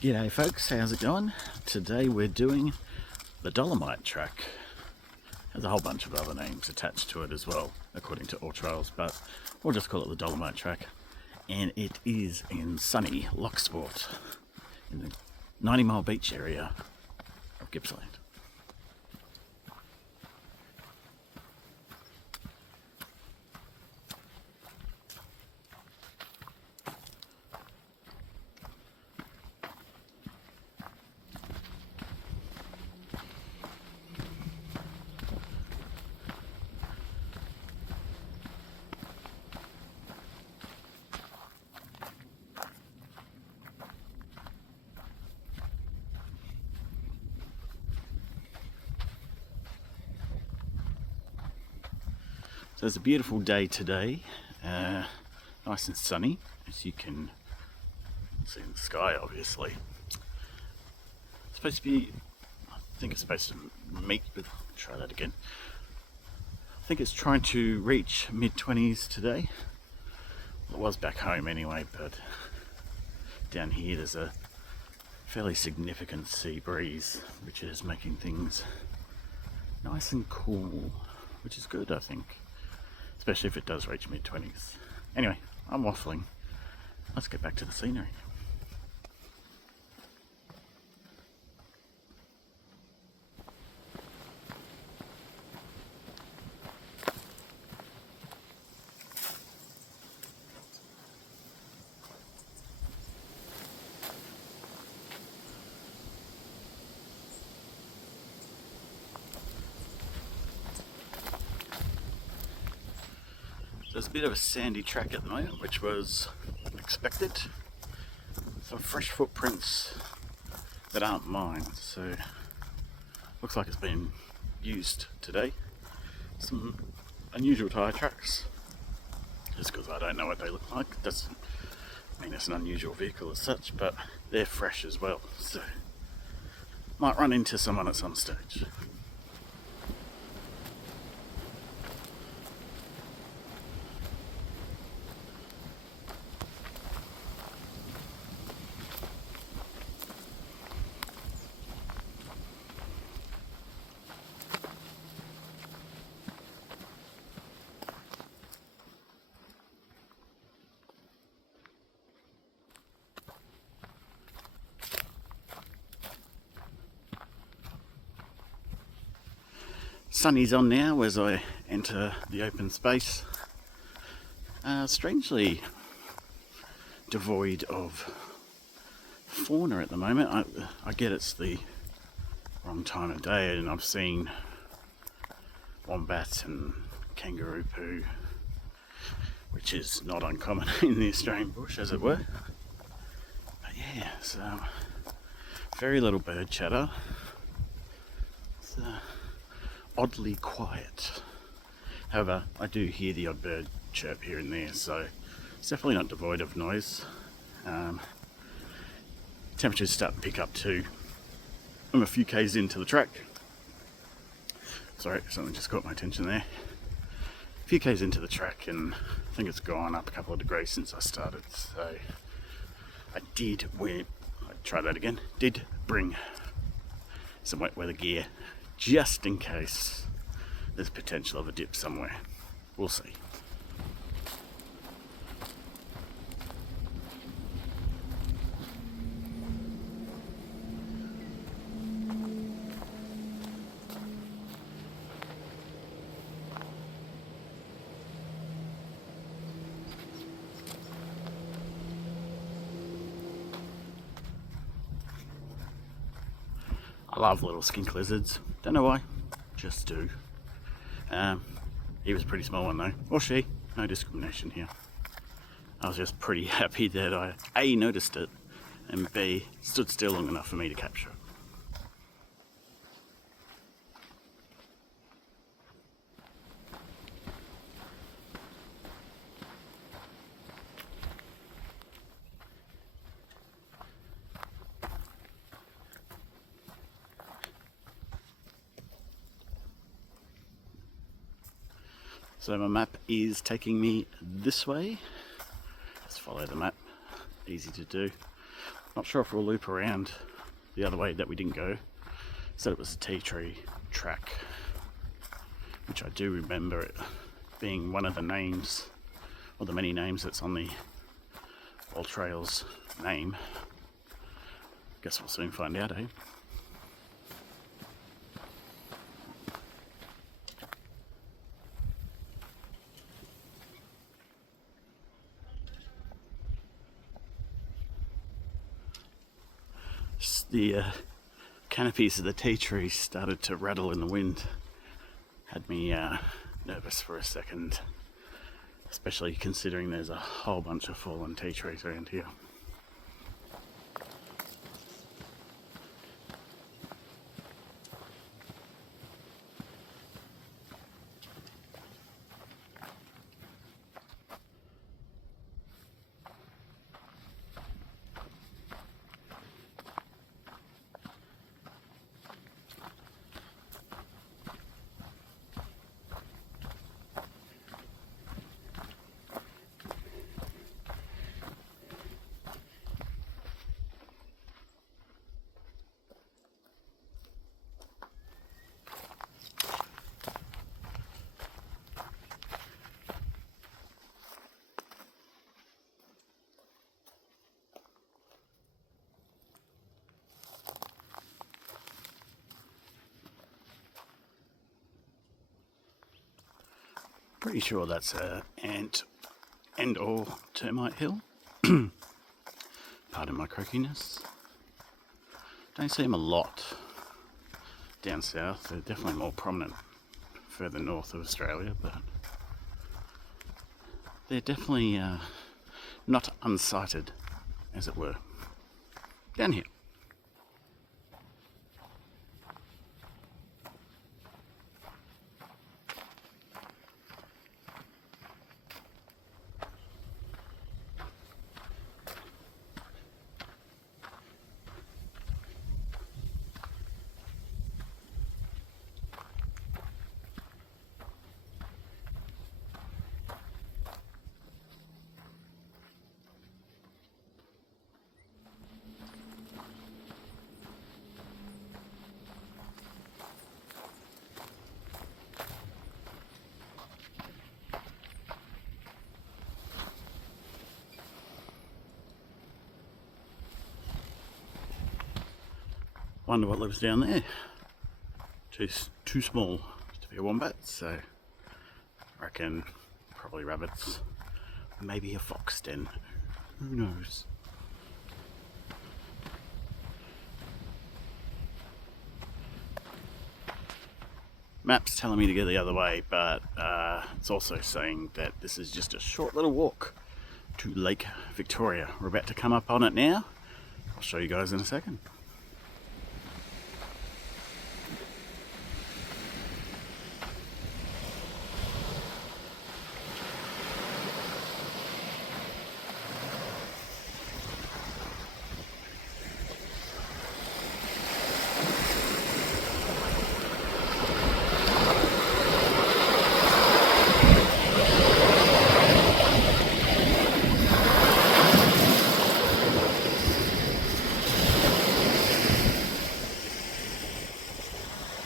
G'day folks, how's it going? Today we're doing the Dolomite track. There's a whole bunch of other names attached to it as well, according to all trails, but we'll just call it the Dolomite track. And it is in sunny Loch in the 90 Mile Beach area of Gippsland. So it's a beautiful day today, nice and sunny, as you can see in the sky obviously. It's supposed to be, I think it's supposed to try that again. I think it's trying to reach mid-20s today. Well, it was back home anyway, but down here there's a fairly significant sea breeze, which is making things nice and cool, which is good I think. Especially if it does reach mid-20s. Anyway, I'm waffling. Let's get back to the scenery. There's a bit of a sandy track at the moment, which was expected. Some fresh footprints that aren't mine, so looks like it's been used today. Some unusual tyre tracks, just because I don't know what they look like. Doesn't mean it's an unusual vehicle as such, but they're fresh as well, so might run into someone at some stage. Sunny's on now as I enter the open space. Strangely devoid of fauna at the moment. I get it's the wrong time of day, and I've seen wombat and kangaroo poo, which is not uncommon in the Australian bush, as it were. But yeah, so very little bird chatter. It's oddly quiet. However, I do hear the odd bird chirp here and there, so it's definitely not devoid of noise. Temperatures start to pick up too. I'm a few k's into the track. Sorry, something just caught my attention there. A few k's into the track, and I think it's gone up a couple of degrees since I started. So I did bring some wet weather gear, just in case there's potential of a dip somewhere. We'll see. I love little skink lizards. Don't know why, just do. He was a pretty small one though, or she, no discrimination here. I was just pretty happy that I A, noticed it, and B, stood still long enough for me to capture it. So my map is taking me this way. Just follow the map, easy to do. Not sure if we'll loop around the other way that we didn't go. Said it was a tea tree track, which I do remember it being one of the names, or the many names that's on the All Trails name. Guess we'll soon find out, eh? Just the canopies of the tea trees started to rattle in the wind. Had me nervous for a second, especially considering there's a whole bunch of fallen tea trees around here. Pretty sure that's a ant and or termite hill. Pardon my croakiness. Don't see them a lot down south. They're definitely more prominent further north of Australia, but they're definitely not unsighted, as it were, down here. Wonder what lives down there. Too small to be a wombat, so I reckon probably rabbits, maybe a fox den. Who knows? Map's telling me to go the other way, but it's also saying that this is just a short little walk to Lake Victoria. We're about to come up on it now. I'll show you guys in a second.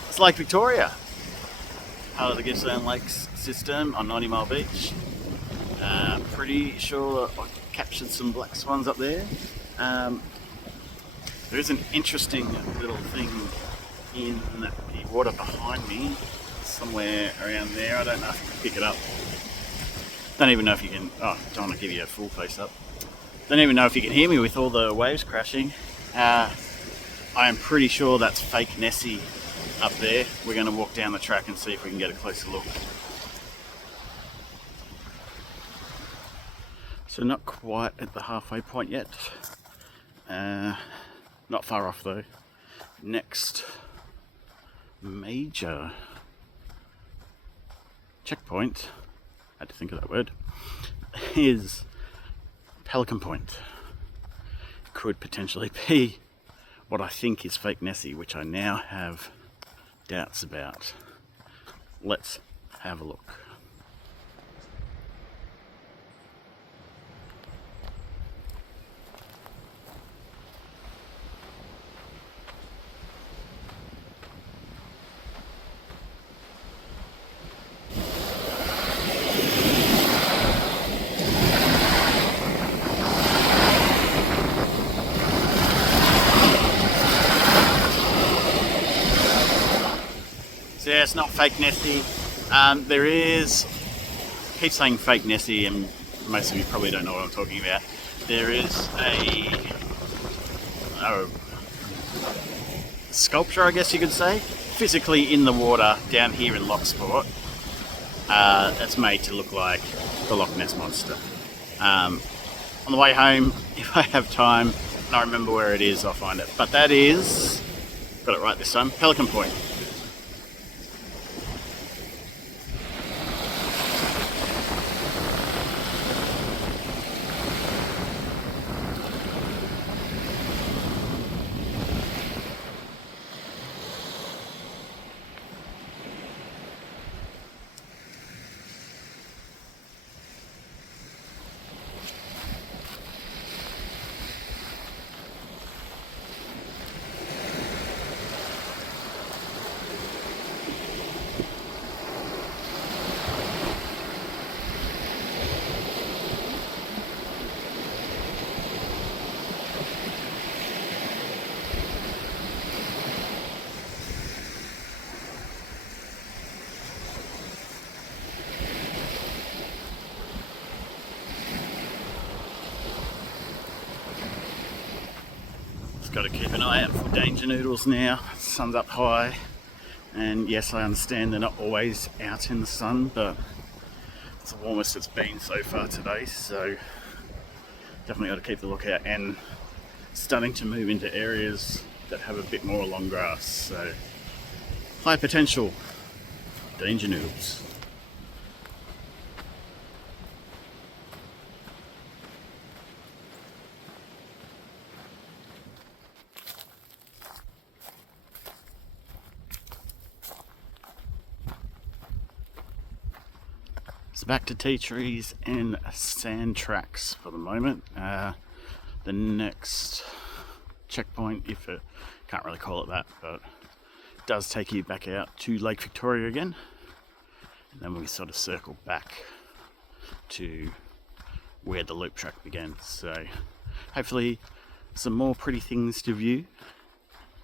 It's Lake Victoria, part of the Gippsland Lakes system on 90 Mile Beach. Pretty sure I captured some black swans up there. There is an interesting little thing in the water behind me, somewhere around there. I don't know if you can pick it up. Don't even know if you can, don't want to give you a full face up. Don't even know if you can hear me with all the waves crashing. I am pretty sure that's fake Nessie up there. We're going to walk down the track and see if we can get a closer look. So not quite at the halfway point yet. Not far off though. Next major checkpoint, I had to think of that word, is Pelican Point. Could potentially be what I think is fake Nessie, which I now have doubts about. Let's have a look. So yeah, it's not fake Nessie. There is, I keep saying fake Nessie, and most of you probably don't know what I'm talking about. There is a sculpture, I guess you could say, physically in the water down here in Loch that's made to look like the Loch Ness Monster. On the way home, if I have time and I remember where it is, I'll find it. But that is, got it right this time, Pelican Point. Got to keep an eye out for danger noodles now. Sun's up high, and yes, I understand they're not always out in the sun, but it's the warmest it's been so far today, so definitely got to keep the lookout, and starting to move into areas that have a bit more long grass, so high potential danger noodles. So back to tea trees and sand tracks for the moment. The next checkpoint, if it can't really call it that, but it does take you back out to Lake Victoria again, and then we sort of circle back to where the loop track began. So hopefully some more pretty things to view,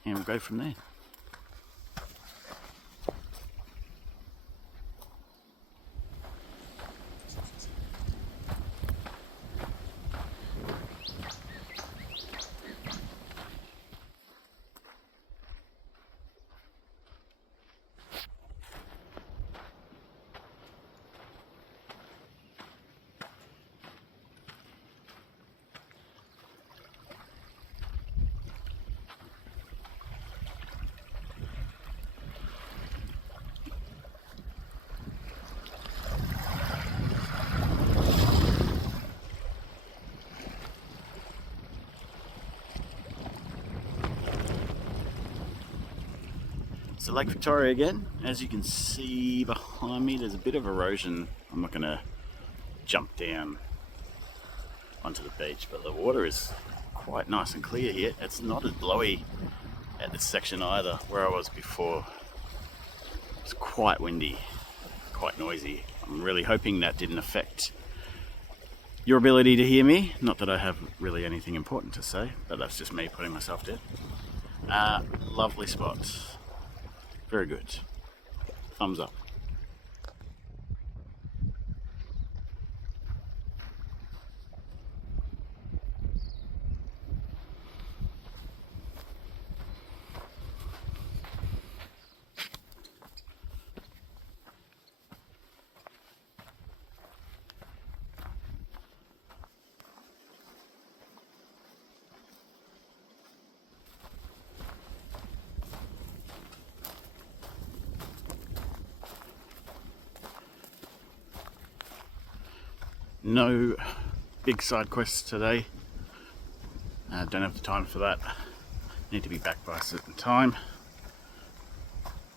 and we'll go from there. So Lake Victoria again, as you can see behind me, there's a bit of erosion. I'm not going to jump down onto the beach, but the water is quite nice and clear here. It's not as blowy at this section either, where I was before. It's quite windy, quite noisy. I'm really hoping that didn't affect your ability to hear me. Not that I have really anything important to say, but that's just me putting myself down. Lovely spot. Very good. Thumbs up. No big side quests today. Don't have the time for that. Need to be back by a certain time.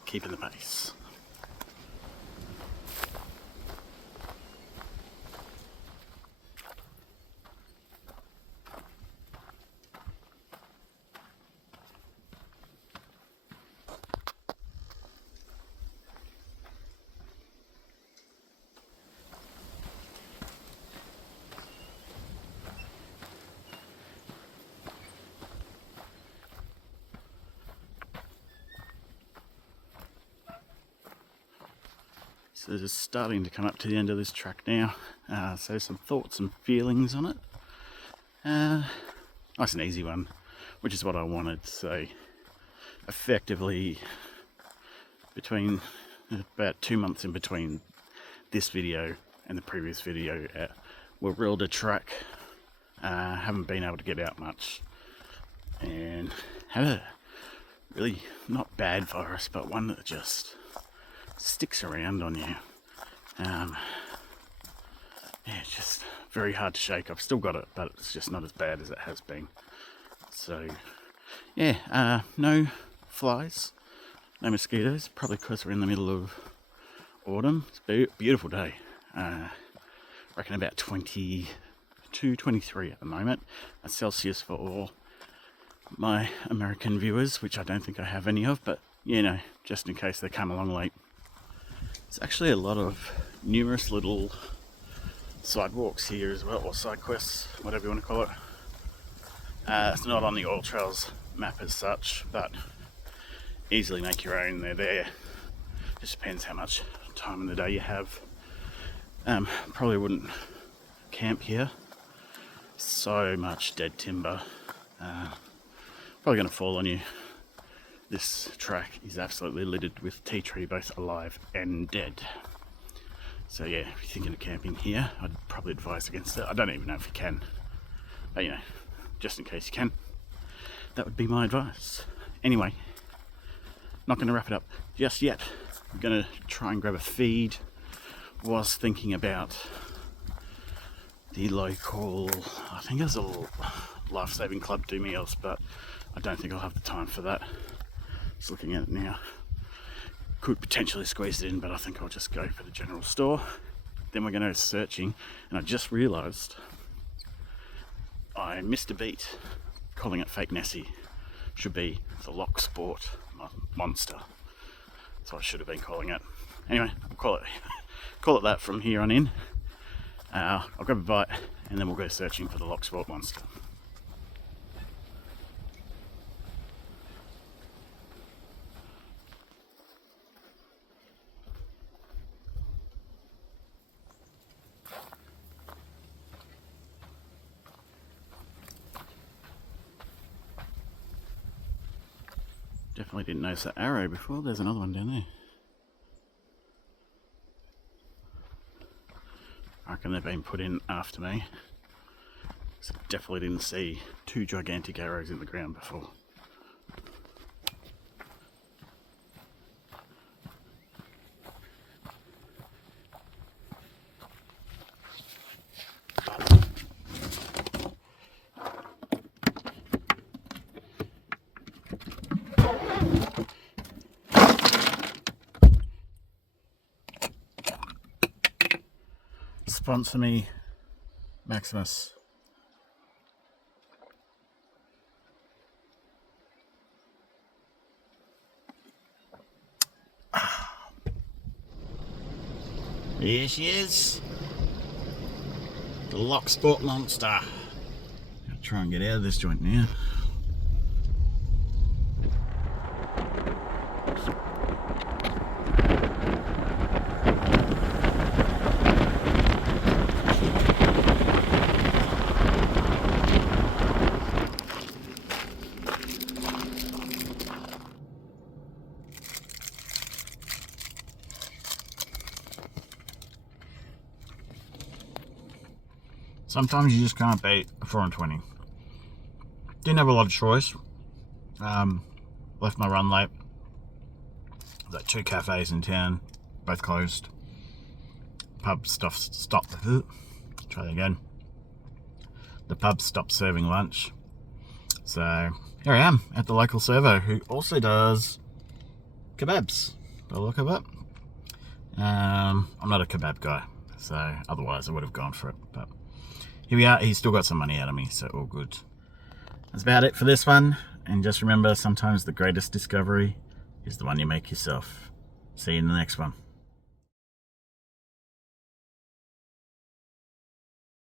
Keeping the pace. So just starting to come up to the end of this track now. So some thoughts and feelings on it. Nice and easy one, which is what I wanted. So effectively, between about 2 months in between this video and the previous video, we rilled a track. Haven't been able to get out much, and had a really not bad virus, but one that just sticks around on you. Yeah, it's just very hard to shake. I've still got it, but it's just not as bad as it has been. So yeah, no flies, no mosquitoes, probably because we're in the middle of autumn. It's a beautiful day. Reckon about 22, 23 at the moment. That's Celsius for all my American viewers, which I don't think I have any of, but you know, just in case they come along late. It's actually a lot of numerous little sidewalks here as well, or side quests, whatever you want to call it. It's not on the oil trails map as such, but easily make your own. They're there. Just depends how much time in the day you have. Probably wouldn't camp here. So much dead timber. Probably going to fall on you. This track is absolutely littered with tea tree, both alive and dead. So yeah, if you're thinking of camping here, I'd probably advise against it. I don't even know if you can, but you know, just in case you can, that would be my advice. Anyway, not going to wrap it up just yet. I'm going to try and grab a feed. Was thinking about the local, I think it's a life-saving club do meals, but I don't think I'll have the time for that. Just looking at it now, could potentially squeeze it in, but I think I'll just go for the general store. Then we're going to go searching, and I just realised I missed a beat calling it Fake Nessie. Should be the Loch Sport Monster. That's what I should have been calling it. Anyway, I'll call it that from here on in. I'll grab a bite, and then we'll go searching for the Loch Sport Monster. Definitely didn't notice that arrow before. There's another one down there. I reckon they've been put in after me. So definitely didn't see two gigantic arrows in the ground before. Sponsor me, Maximus. Here she is, the Loch Sport Monster. I'll try and get out of this joint now. Sometimes you just can't beat a 4 and 20. Didn't have a lot of choice. Left my run late. Got 2 cafes in town, both closed. Pub stopped. Try that again. The pub stopped serving lunch. So here I am at the local servo, who also does kebabs. By the look of it. I'm not a kebab guy, so otherwise I would have gone for it. But here we are. He's still got some money out of me, so all good. That's about it for this one. And just remember, sometimes the greatest discovery is the one you make yourself. See you in the next one.